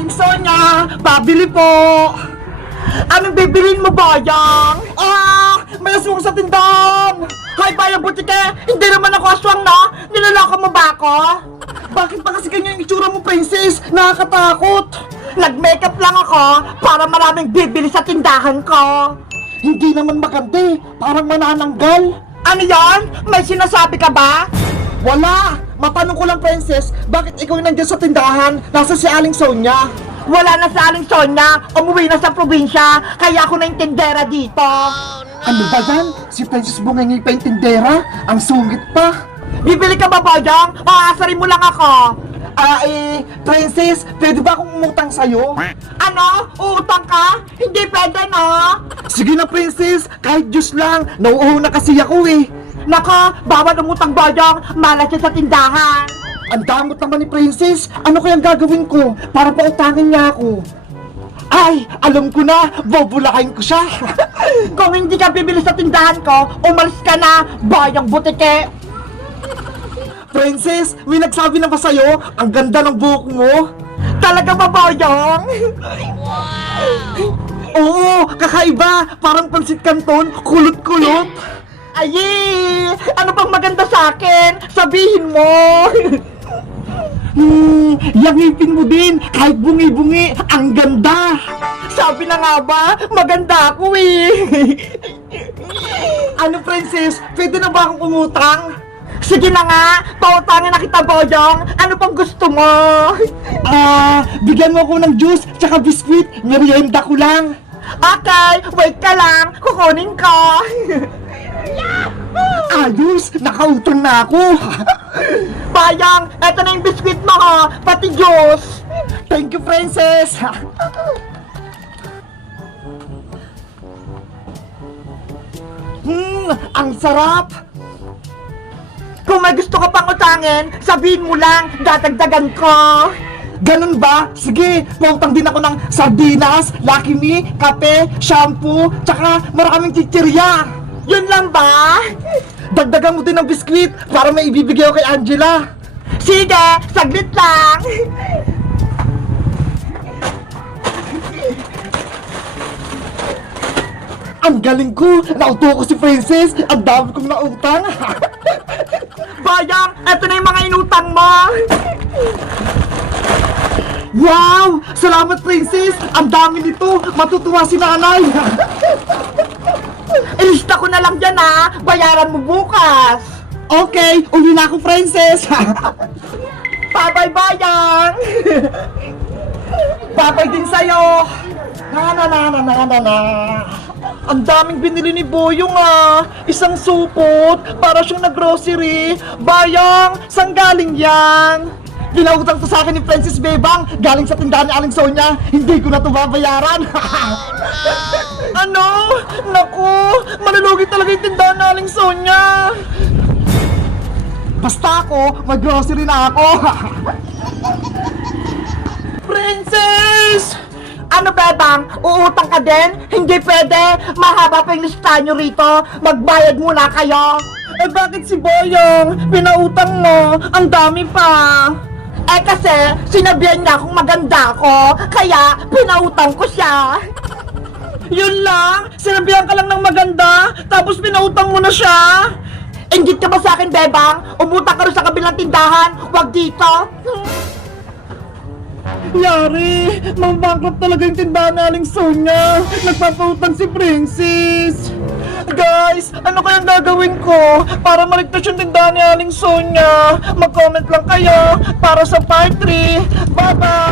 Aling Sonia, pabili po. Anong bibilin mo, Bayang? May aswang sa tindahan. Hay, Bayang Butike, hindi naman ako aswang, no? Nilaloko mo ba ako? Bakit pa kasi ganyan yung itsura mo, princess? Nakakatakot. Nag-makeup lang ako para maraming bibili sa tindahan ko. Hindi naman maganda eh. Parang manananggal. Ano yan? May sinasabi ka ba? Wala! Matanong ko lang, princess, bakit ikaw yung nandiyan sa tindahan? Nasa si Aling Sonia? Wala na si Aling Sonia! Umuwi na sa probinsya! Kaya ako na yung tindera dito! Ano ba yan? Si Princess Bungengi pa yung tindera? Ang sungit pa! Bibili ka ba, Bayang? Aasarin mo lang ako! Princess, pwede ba akong umutang sa'yo? Ano? Uutang ka? Hindi pwede, no? Sige na, princess, kahit juice lang. Nauuho na kasi ako eh. Nako, bawal umutang, Bayang. Malas siya sa tindahan. Ang damot naman ni princess. Ano kayang gagawin ko para pautangin niya ako? Ay, alam ko na, bobulahin ko siya. Kung hindi ka bibili sa tindahan ko, umalis ka na, Bayang Butike. Princess, may nagsabi na ba sa'yo? Ang ganda ng buhok mo. Talaga ba, Bayang? Oo, kakaiba. Parang pansit canton, kulot-kulot. Ay, ano pang maganda sa akin? Sabihin mo. Yung ngipin mo din, kahit bungi-bungi, ang ganda. Sabi na nga ba, maganda ako eh. Ano, princess, pwede na ba akong umutang? Sige na nga, pautangin na kita, Bayang. Ano pang gusto mo? Bigyan mo ako ng juice, tsaka biskuit. Merienda ko lang. Okay, wait ka lang. Kukunin ko. Ayos, nakautang na ako. Bayang, eto na yung biskuit mo, ha? Pati juice. Thank you, princess. Ang sarap. Kung may gusto ka pang utangin, sabihin mo lang, dadagdagan ko. Ganun ba? Sige, pautang din ako ng sardinas, Lucky Me, kape, shampoo, tsaka maraming chichirya. Yun lang ba? Dagdagan mo din ng biskwit para may ibibigay ko kay Angela. Sige, saglit lang. Ang galing ko! Nauto ko si Princess! Ang dami kong nautang! Bayang! Eto na yung mga inutang mo! Wow! Salamat, Princess! Ang dami nito! Matutuwa si nanay! Ilista ko na lang dyan, ha! Bayaran mo bukas! Okay! Uli na ako, Princess! Bye-bye, Bayang! Bye-bye din sa'yo! Na. Ang daming binili ni Boyong Isang supot, para siyang nag-grocery. Bayang, saan galing yan? Pinautang to sa akin ni Princess Bebang, galing sa tindahan ni Aling Sonia. Hindi ko na to babayaran. Ano? Naku, malulugi talaga yung tindahan ni Aling Sonia. Basta ako, mag-grocery na ako. Princess! Ano, Bebang? Uutang ka din? Hindi pwede. Mahaba pa yung listahan nyo rito. Magbayad muna kayo. Bakit si Boyong? Pinautang mo. Ang dami pa. Kasi sinabihan niya kung maganda ako. Kaya pinautang ko siya. Yun lang? Sinabihan ka lang ng maganda? Tapos pinautang mo na siya? Inggit ka ba sa akin, Bebang? Umutang ka rin sa kabilang tindahan. Huwag dito. Yari! Mang-bankrupt talaga yung tindahan ni Aling Sonia! Nagpapautang si Princess! Guys, ano kayang gagawin ko para maligtas yung tindahan ni Aling Sonia? Mag-comment lang kayo para sa part 3! Bye-bye!